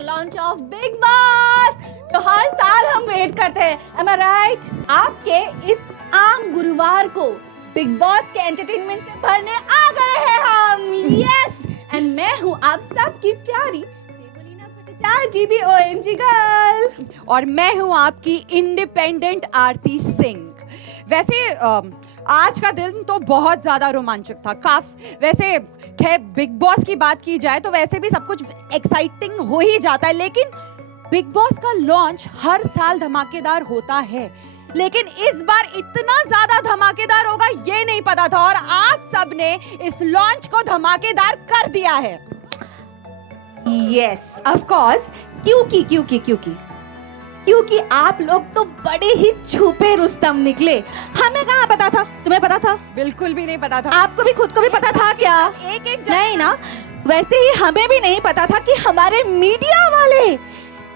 Launch of Bigg boss जो हर साल हम वेट करते हैं। Am I right? आपके इस आम गुरुवार को बिग बॉस के एंटरटेनमेंट से भरने आ गए हैं हम। यस एंड मैं हूँ आप सबकी प्यारी देवलीना भट्टाचार्य जी दी OMG गर्ल, और मैं हूँ आपकी इंडिपेंडेंट आरती सिंह। वैसे आज का दिन तो बहुत ज़्यादा रोमांचक था। वैसे खैर बिग बॉस की बात की जाए तो वैसे भी सब कुछ एक्साइटिंग हो ही जाता है, लेकिन बिग बॉस का लॉन्च हर साल धमाकेदार होता है, लेकिन इस बार इतना ज़्यादा धमाकेदार होगा ये नहीं पता था, और आप सब ने इस लॉन्च को धमाकेदार कर दिया है। यस ऑफ कोर्स, क्योंकि आप लोग तो बड़े ही छुपे रुस्तम निकले। हमें कहाँ पता था? तुम्हें पता था? बिल्कुल भी नहीं पता था। आपको भी खुद को भी पता था क्या? एक नहीं ना। वैसे ही हमें भी नहीं पता था कि हमारे मीडिया वाले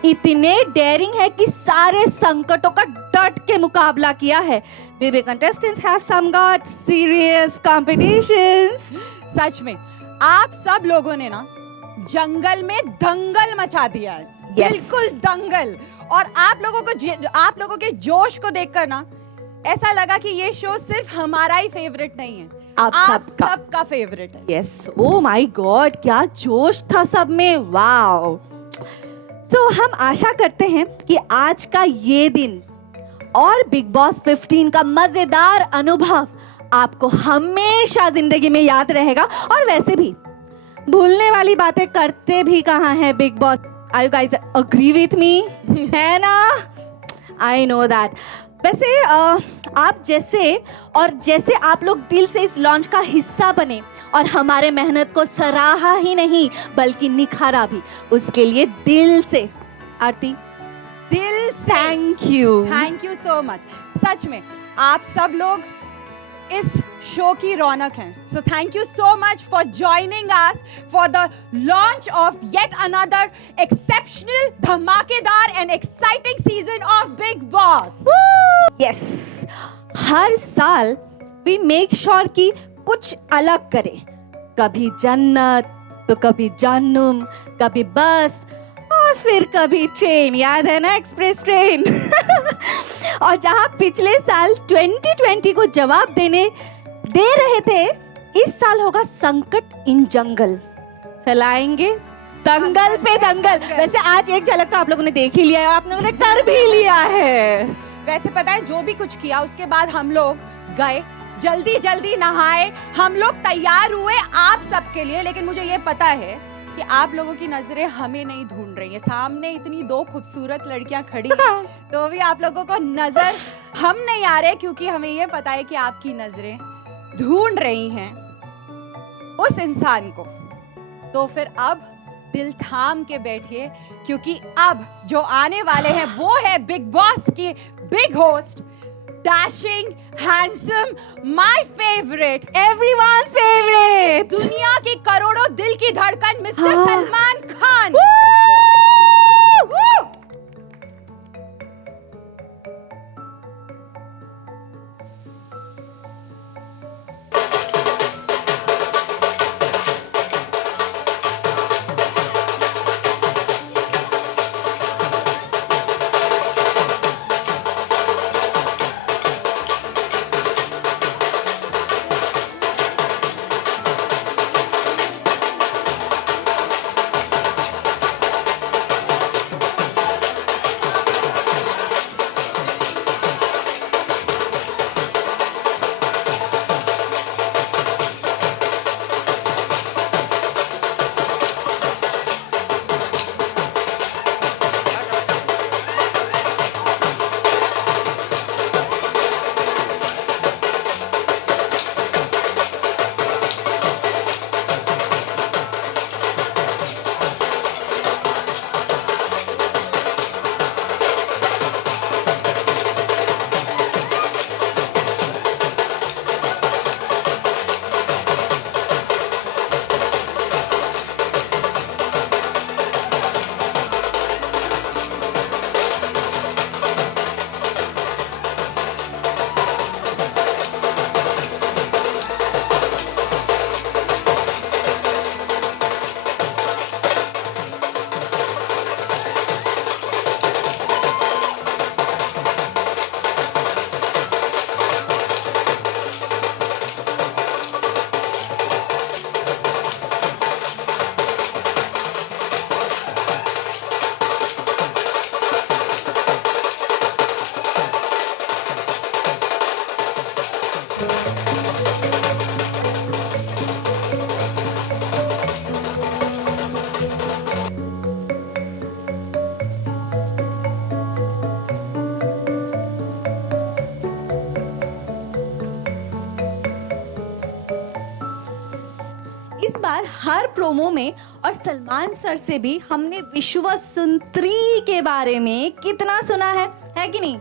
इतने डेयरिंग है कि सारे संकटों का डट के मुकाबला किया है। Baby contestants have some got serious competitions. सच में आप सब लोगों ने ना जंगल में दंगल मचा दिया है। Yes. बिल्कुल दंगल। और आप लोगों के जोश को देखकर ना ऐसा लगा कि ये शो सिर्फ हमारा ही फेवरेट नहीं है, आप सबका फेवरेट है। यस, ओ माय गॉड, क्या जोश था सब में। वाओ। सो हम आशा करते हैं कि आज का ये दिन और बिग बॉस 15 का मजेदार अनुभव आपको हमेशा जिंदगी में याद रहेगा। और वैसे भी भूलने वाली बातें करते भी कहाँ हैं big boss. Are you guys agree with me? है ना? I know that. वैसे आप जैसे आप लोग दिल से इस लॉन्च का हिस्सा बने और हमारे मेहनत को सराहा ही नहीं बल्कि निखारा भी, उसके लिए दिल से आरती, दिल से थैंक यू सो मच। सच में आप सब लोग इस शो की रौनक हैं। So thank you so much for joining us for the launch of yet another exceptional, धमाकेदार and exciting season of Bigg Boss. Yes, हर साल वी मेक श्योर कि कुछ अलग करें। कभी जन्नत तो कभी जहन्नुम, कभी बस और फिर कभी ट्रेन। याद है ना, एक्सप्रेस ट्रेन। और जहां पिछले साल 2020 को जवाब दे रहे थे, इस साल होगा संकट इन जंगल, फैलाएंगे दंगल पे दंगल। वैसे आज एक झलक तो आप लोगों ने देख ही लिया है और आप लोगों ने कर भी लिया है। वैसे पता है जो भी कुछ किया उसके बाद हम लोग गए, जल्दी नहाए, हम लोग तैयार हुए आप सबके लिए। लेकिन मुझे ये पता है कि आप लोगों की नजरें हमें नहीं ढूंढ रही हैं। सामने इतनी दो खूबसूरत लड़कियां खड़ी हैं, तो भी आप लोगों को नजर हम नहीं आ रहे, क्योंकि हमें ये पता है कि आपकी नजरें ढूंढ रही हैं उस इंसान को। तो फिर अब दिल थाम के बैठिए, क्योंकि अब जो आने वाले हैं वो है बिग बॉस की big host, dashing, handsome, my favourite, everyone's favourite, दुनिया की करोड़ों दिल की धड़कन, मिस्टर सलमान खान। यार हर प्रोमो में और सलमान सर से भी हमने विश्व सुंदरी के बारे में कितना सुना है कि नहीं?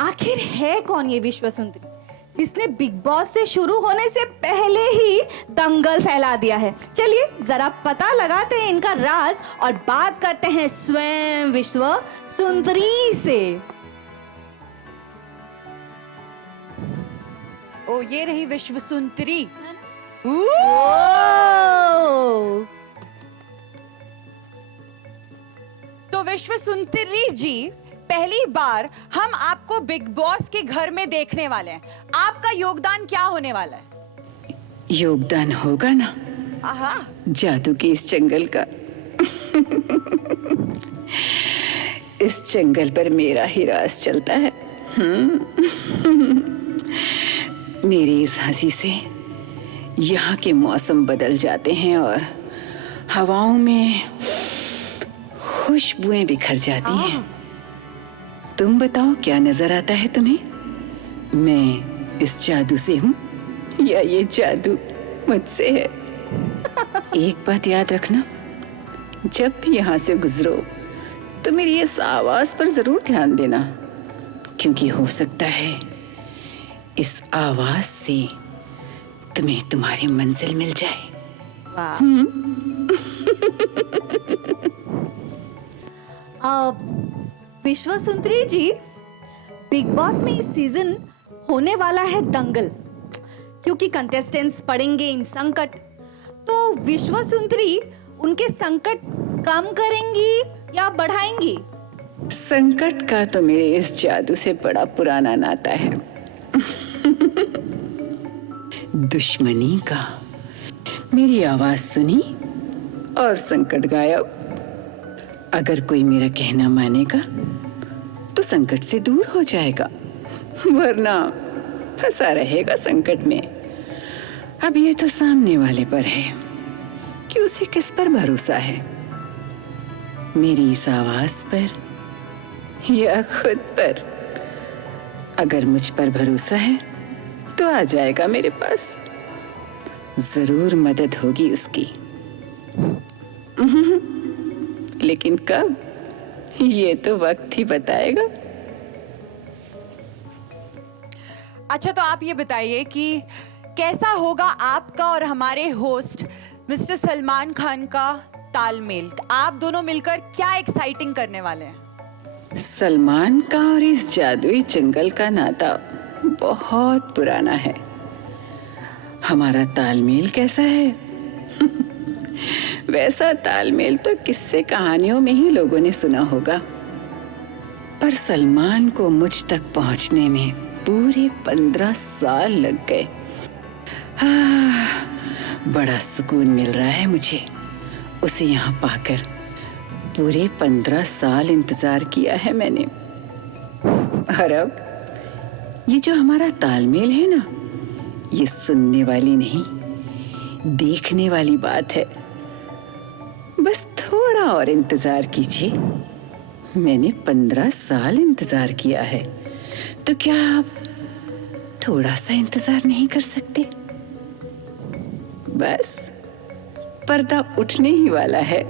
आखिर है कौन ये विश्व सुंदरी जिसने बिग बॉस से शुरू होने से पहले ही दंगल फैला दिया है? चलिए जरा पता लगाते हैं इनका राज और बात करते हैं स्वयं विश्व सुंदरी से। ओ ये रही विश्व सुंदरी। तो विश्व सुंदरी जी, पहली बार हम आपको बिग बॉस के घर में देखने वाले हैं। आपका योगदान क्या होने वाला है? योगदान होगा ना आहा, जादू के इस जंगल का। इस जंगल पर मेरा ही राज चलता है। मेरी इस हंसी से यहाँ के मौसम बदल जाते हैं और हवाओं में खुशबुएं बिखर जाती हैं। तुम बताओ क्या नजर आता है तुम्हें? मैं इस जादू से हूँ या ये जादू मुझसे है? एक बात याद रखना, जब भी यहाँ से गुजरो तो मेरी इस आवाज पर जरूर ध्यान देना, क्योंकि हो सकता है इस आवाज से तुम्हें तुम्हारी मंजिल मिल जाए। वाह। विश्व सुंदरी जी, बिग बॉस में इस सीजन होने वाला है दंगल, क्योंकि कंटेस्टेंट्स पड़ेंगे इन संकट। तो विश्व सुंदरी उनके संकट कम करेंगी या बढ़ाएंगी? संकट का तो मेरे इस जादू से बड़ा पुराना नाता है। दुश्मनी का। मेरी आवाज सुनी और संकट गायब। अगर कोई मेरा कहना मानेगा तो संकट से दूर हो जाएगा, वरना फंसा रहेगा संकट में। अब ये तो सामने वाले पर है कि उसे किस पर भरोसा है, मेरी इस आवाज पर या खुद पर। अगर मुझ पर भरोसा है तो आ जाएगा मेरे पास, जरूर मदद होगी उसकी। लेकिन कब, ये तो वक्त ही बताएगा। अच्छा तो आप ये बताइए कि कैसा होगा आपका और हमारे होस्ट मिस्टर सलमान खान का तालमेल? आप दोनों मिलकर क्या एक्साइटिंग करने वाले हैं? सलमान का और इस जादुई जंगल का नाता बहुत पुराना है। हमारा तालमेल कैसा है? वैसा तालमेल तो किस्से कहानियों में ही लोगों ने सुना होगा, पर सलमान को मुझ तक पहुंचने में पूरे 15 साल लग गए। बड़ा सुकून मिल रहा है मुझे उसे यहाँ पाकर। पूरे 15 साल इंतजार किया है मैंने। और अब ये जो हमारा तालमेल है ना, ये सुनने वाली नहीं, देखने वाली बात है। बस थोड़ा और इंतजार कीजिए। मैंने 15 साल इंतजार किया है, तो क्या आप थोड़ा सा इंतजार नहीं कर सकते? बस पर्दा उठने ही वाला है।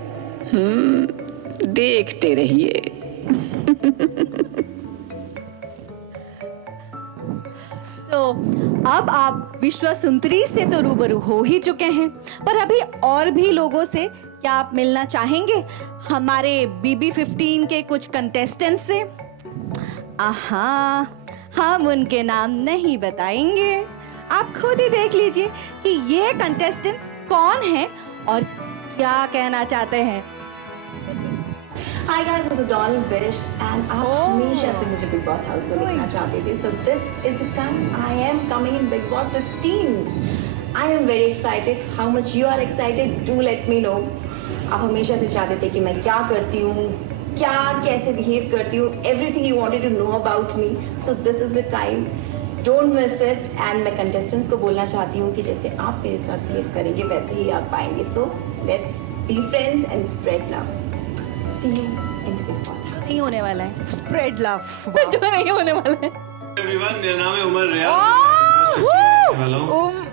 देखते रहिए। तो अब आप विश्व सुंदरी से तो रूबरू हो ही चुके हैं, पर अभी और भी लोगों से क्या आप मिलना चाहेंगे? हमारे BB15 के कुछ कंटेस्टेंट्स से? आहा, हम उनके नाम नहीं बताएंगे, आप खुद ही देख लीजिए कि ये कंटेस्टेंट्स कौन हैं और क्या कहना चाहते हैं। Hi guys, this is Donald Bish and आप हमेशा से मुझे बिग बॉस हाउस को देखना चाहते थे, so this is the time I am coming in Big Boss 15. I am very excited. How much you are excited? Do let me know. आप हमेशा से चाहते थे कि मैं क्या करती हूँ, क्या कैसे बिहेव करती हूँ, everything you wanted to know about me. So this is the time. Don't miss it. And मैं contestants को बोलना चाहती हूँ कि जैसे आप मेरे साथ बिहेव करेंगे वैसे ही आप पाएंगे. So let's be friends and spread love. See you in the Big Boss house. नहीं होने वाला है, स्प्रेड लव। जो नहीं होने वाला है। एवरीवन, मेरा नाम है उमर रियाज।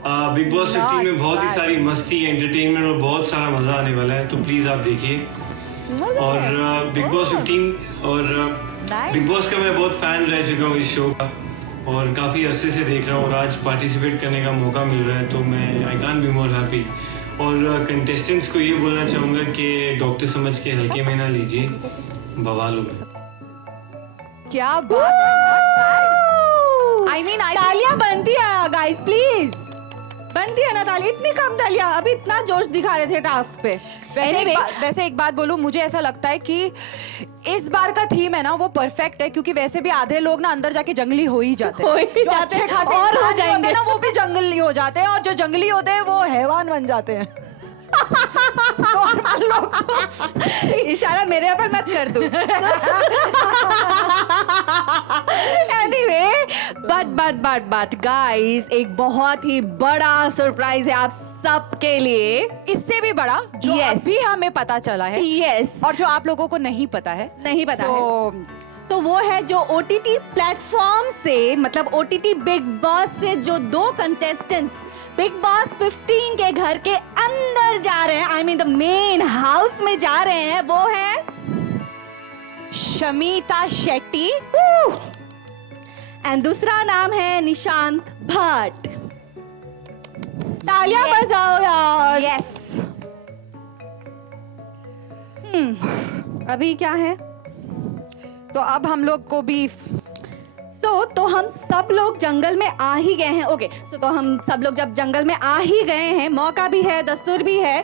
बिग बॉस 15 में बहुत ही सारी मस्ती, एंटरटेनमेंट और बहुत सारा मजा आने वाला है, तो प्लीज आप देखिए। और बिग बॉस 15 और बिग बॉस का मैं बहुत फैन रह चुका हूँ इस शो का, और काफ़ी अरसे से देख रहा हूँ, और आज पार्टिसिपेट करने का मौका मिल रहा है, तो मैं I can't be more happy. और कंटेस्टेंट्स को ये बोलना चाहूँगा कि डॉक्टर समझ के हल्के में ना लीजिए, बवाल होगा। क्या बात है। आई मीन तालियां बनती है गाइस, प्लीज बनती है ना ताली, इतनी कम तालियां, अभी इतना जोश दिखा रहे थे टास्क पे। वैसे एक बात बोलूं, मुझे ऐसा लगता है कि इस बार का थीम है ना वो परफेक्ट है, क्योंकि वैसे भी आधे लोग ना अंदर जाके जंगली हो ही जाते हैं, हो ही जो जाते अच्छे हैं, खासे और हो इंसान जाएंगे होते हैं ना वो भी जंगली हो जाते हैं, और जो जंगली होते हैं वो हैवान बन जाते हैं। नॉर्मल लोग तो इशारा मेरे पर मत कर तू। एनीवे, बट गाइस, एक बहुत ही बड़ा सरप्राइज है आप सबके लिए, इससे भी बड़ा जो Yes. अभी हमें पता चला है, यस, और जो आप लोगों को नहीं पता है। नहीं पता है। So, तो वो है जो OTT प्लेटफॉर्म से, मतलब OTT बिग बॉस से जो 2 कंटेस्टेंट्स बिग बॉस 15 के घर के अंदर जा रहे हैं, I mean the main house में जा रहे हैं, वो है शमिता शेट्टी एंड दूसरा नाम है निशांत भट्ट। तालियां बजाओ यार। यस। अभी क्या है, तो अब हम लोग को भी तो हम सब लोग जंगल में आ ही गए हैं। ओके, तो हम सब लोग जब जंगल में आ ही गए हैं, मौका भी है, दस्तूर भी है,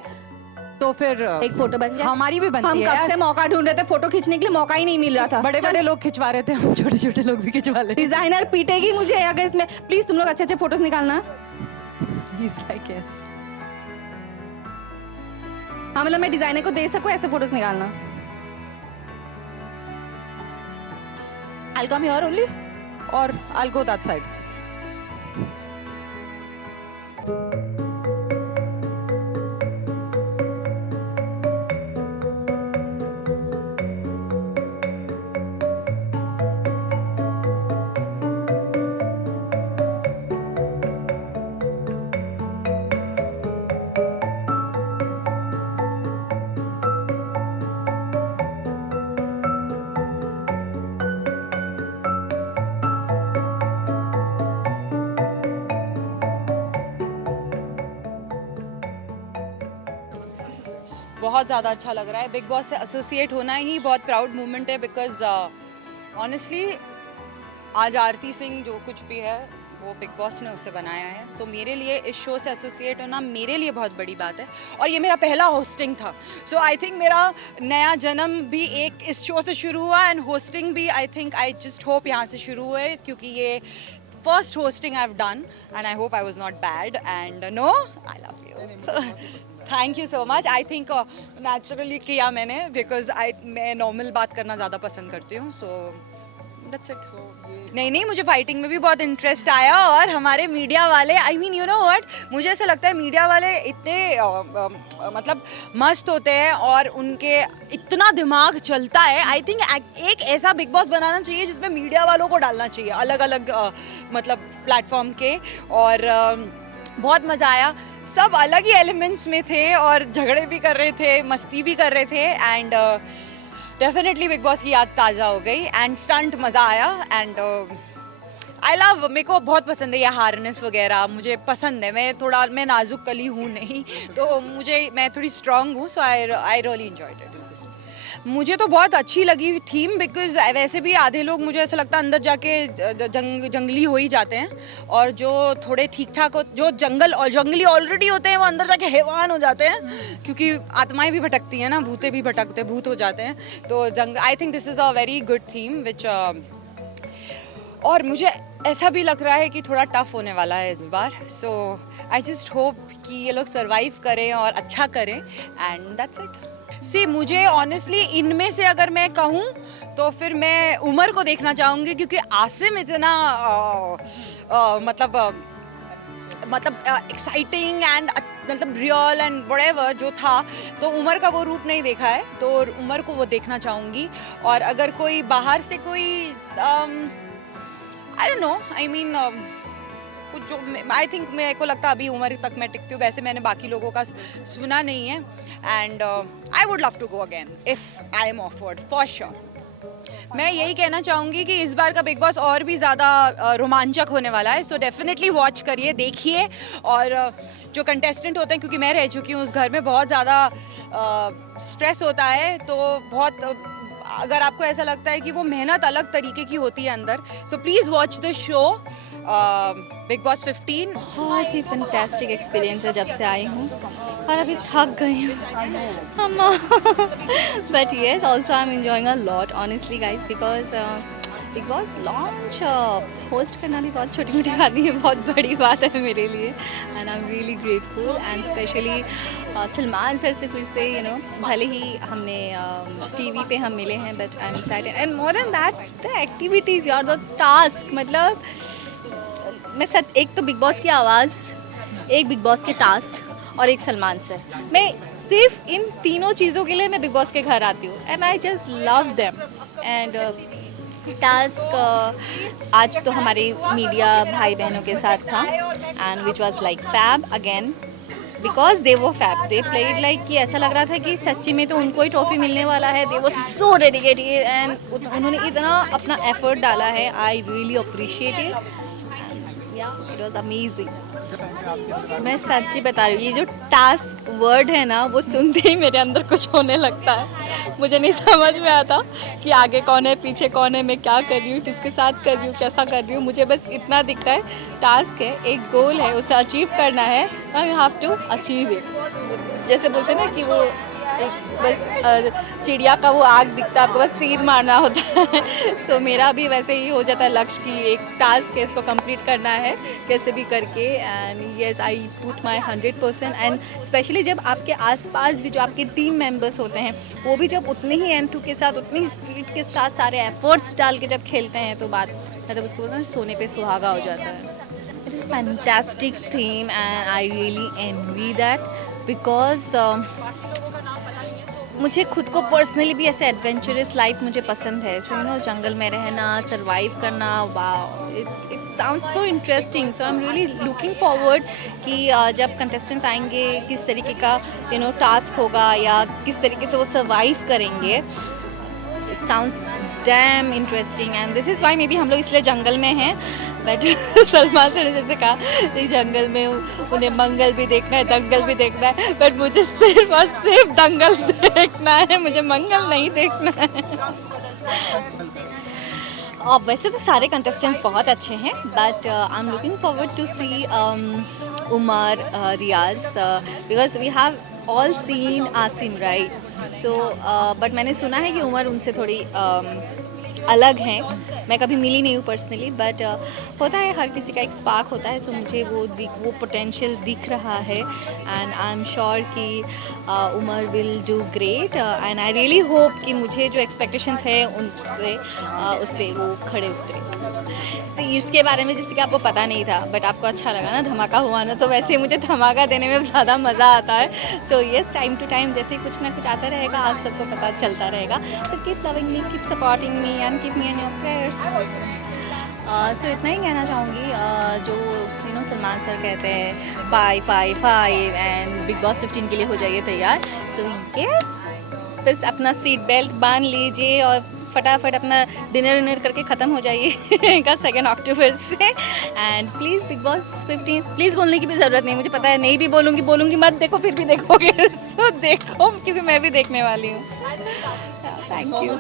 तो फिर एक फोटो बन जाए। हमारी भी बनती हम है कब यार। से मौका ढूंढ रहे थे, फोटो खींचने के लिए मौका ही नहीं मिल रहा था। बड़े बड़े लोग खिंचवा रहे थे, हम छोटे छोटे लोग भी खिंचवा ले। डिजाइनर पीटेगी मुझे अगर इसमें। प्लीज तुम लोग अच्छे अच्छे फोटोज निकालना। हाँ, मतलब मैं डिजाइनर को दे सकूं ऐसे फोटोज निकालना। I'll come here only, or I'll go that side. बहुत ज़्यादा अच्छा लग रहा है, बिग बॉस से एसोसिएट होना ही बहुत प्राउड मोमेंट है, बिकॉज ऑनेस्टली आज आरती सिंह जो कुछ भी है वो बिग बॉस ने उससे बनाया है, तो मेरे लिए इस शो से एसोसिएट होना मेरे लिए बहुत बड़ी बात है, और ये मेरा पहला होस्टिंग था, सो आई थिंक मेरा नया जन्म भी एक इस शो से शुरू हुआ, एंड होस्टिंग भी I think I just hope यहाँ से शुरू हुए, क्योंकि ये first hosting I have done, and I hope I was not bad, and no I love you, thank you so much. I think naturally किया मैंने, because मैं नॉर्मल बात करना ज़्यादा पसंद करती हूँ, सो दैट्स इट। नहीं, मुझे फाइटिंग में भी बहुत इंटरेस्ट आया, और हमारे मीडिया वाले, I mean you know what, मुझे ऐसा लगता है मीडिया वाले इतने मतलब मस्त होते हैं, और उनके इतना दिमाग चलता है। आई थिंक एक ऐसा बिग बॉस बनाना चाहिए जिसमें मीडिया वालों को डालना चाहिए, अलग अलग मतलब प्लेटफॉर्म के, और बहुत मज़ा आया। सब अलग ही एलिमेंट्स में थे, और झगड़े भी कर रहे थे, मस्ती भी कर रहे थे, एंड डेफिनेटली बिग बॉस की याद ताज़ा हो गई, एंड स्टंट मज़ा आया, एंड आई लव, मेरे को बहुत पसंद है ये हार्नेस वगैरह, मुझे पसंद है। मैं नाजुक कली हूँ नहीं, तो मैं थोड़ी स्ट्रांग हूँ, सो आई रियली एंजॉयड इट। मुझे तो बहुत अच्छी लगी थीम, बिकॉज वैसे भी आधे लोग मुझे ऐसा लगता है अंदर जाके जंगली हो ही जाते हैं, और जो थोड़े ठीक ठाक जो जंगली ऑलरेडी होते हैं वो अंदर जाके हैवान हो जाते हैं, क्योंकि आत्माएं भी भटकती हैं ना, भूते भी भूत हो जाते हैं, तो I think this is a very good theme which, और मुझे ऐसा भी लग रहा है कि थोड़ा टफ होने वाला है इस बार, सो आई जस्ट होप कि ये लोग सर्वाइव करें और अच्छा करें, एंड दैट्स इट। सी, मुझे ऑनेस्टली इनमें से अगर मैं कहूँ तो फिर मैं उमर को देखना चाहूँगी, क्योंकि आसिम इतना मतलब एक्साइटिंग एंड मतलब रियल एंड व्हाटएवर जो था, तो उमर का वो रूप नहीं देखा है, तो उमर को वो देखना चाहूँगी। और अगर कोई बाहर से कोई I don't know, I mean कुछ जो आई थिंक मेरे को लगता है अभी उम्र तक मैं टिकती हूँ, वैसे मैंने बाकी लोगों का सुना नहीं है। And I would love to go again if I am offered for sure. मैं यही कहना चाहूँगी कि इस बार का बिग बॉस और भी ज़्यादा रोमांचक होने वाला है, सो डेफिनेटली वॉच करिए, देखिए। और जो कंटेस्टेंट होते हैं, क्योंकि मैं रह चुकी हूँ उस घर में, बहुत ज़्यादा स्ट्रेस होता है, तो बहुत अगर आपको ऐसा लगता है कि वो मेहनत अलग तरीके की होती है अंदर, so please watch the show big boss 15। बहुत ही फैंटास्टिक एक्सपीरियंस है जब से आई हूँ, और अभी थक गई हूँ अम्मा। But yes, also I am enjoying a lot honestly guys, because big boss launch host करना भी बहुत छोटी मोटी बात नहीं है, बहुत बड़ी बात है मेरे लिए। And I am really grateful, and specially Salman sir से फिर से भले ही हमने टीवी पे हम मिले हैं, but I am excited. And more than that the activities यार, द टास्क, मतलब मैं सच, एक तो बिग बॉस की आवाज़, एक बिग बॉस के टास्क और एक सलमान सर, मैं सिर्फ इन तीनों चीज़ों के लिए मैं बिग बॉस के घर आती हूँ, and I just love them. And task आज तो हमारे मीडिया भाई बहनों के साथ था, and which was like fab again, because they वो फैब, दे प्लेड लाइक कि ऐसा लग रहा था कि सच्ची में तो उनको ही ट्रॉफी मिलने वाला है। दे वो सो डेडिकेटेड, एंड उन्होंने इतना अपना एफर्ट डाला है, I really appreciate it, it was amazing. मैं सच्ची बता रही हूँ, ये जो टास्क वर्ड है ना, वो सुनते ही मेरे अंदर कुछ होने लगता है। मुझे नहीं समझ में आता कि आगे कौन है, पीछे कौन है, मैं क्या कर रही हूँ, किसके साथ कर रही हूँ, कैसा कर रही हूँ। मुझे बस इतना दिखता है, टास्क है, एक गोल है, उसे अचीव करना है, now you have to achieve it. जैसे बोलते हैं ना कि वो बस चिड़िया का वो आग दिखता है, आपको बस तीर मारना होता है। सो मेरा भी वैसे ही हो जाता है लक्ष्य कि एक टास्क है, इसको कंप्लीट करना है कैसे भी करके। And yes, I put my 100%। And specially जब आपके आसपास भी जो आपके टीम मेंबर्स होते हैं, वो भी जब उतने ही एंथू के साथ, उतनी ही स्पिरिट के साथ सारे एफर्ट्स डाल के जब खेलते हैं, तो बात मतलब उसको बोलते हैं सोने पे सुहागा हो जाता है। It is fantastic theme, and I really envy that, because मुझे खुद को पर्सनली भी ऐसे एडवेंचरस लाइफ मुझे पसंद है। सो जंगल में रहना, सरवाइव करना, wow, it sounds so interesting. So I am really looking forward कि जब कंटेस्टेंट्स आएंगे, किस तरीके का टास्क होगा या किस तरीके से वो सर्वाइव करेंगे। It sounds dam interesting, and this is why may be हम लोग इसलिए जंगल में हैं। बट सलमान सर ने जैसे कहा, इस जंगल में उन्हें मंगल भी देखना है, दंगल भी देखना है, बट मुझे सिर्फ और सिर्फ दंगल देखना है, मुझे मंगल नहीं देखना है। अब वैसे तो सारे कंटेस्टेंट्स बहुत अच्छे हैं, but I am looking forward to see Umar, Riyaz, because we have all seen Asim, right? So but मैंने सुना है कि उमर उनसे थोड़ी अलग हैं। मैं कभी मिली नहीं हूँ पर्सनली, बट होता है, हर किसी का एक स्पार्क होता है। सो मुझे वो पोटेंशियल दिख रहा है, एंड आई एम श्योर कि Umar will do great, and I really hope कि मुझे जो एक्सपेक्टेशंस है उनसे उस पर वो खड़े उतरे। इसके बारे में जैसे कि आपको पता नहीं था, बट आपको अच्छा लगा ना, धमाका हुआ ना, तो वैसे मुझे धमाका देने में ज़्यादा मज़ा आता है। So yes, time to time जैसे कुछ ना कुछ आता रहेगा, आप सबको पता चलता रहेगा। So keep loving me, keep supporting me, and keep me in your prayers. So इतना ही कहना चाहूँगी, जो सलमान सर कहते हैं 5-5-5 एंड बिग बॉस 15 के लिए हो जाइए तैयार। सो येस, बस अपना सीट बेल्ट बांध लीजिए और फटाफट अपना डिनर करके ख़त्म हो जाइए का 2 अक्टूबर से। And please big boss 15, please बोलने की भी ज़रूरत नहीं, मुझे पता है नहीं भी बोलूँगी मत देखो, फिर भी देखोगे। सो देखो, क्योंकि मैं भी देखने वाली हूँ। Thank you.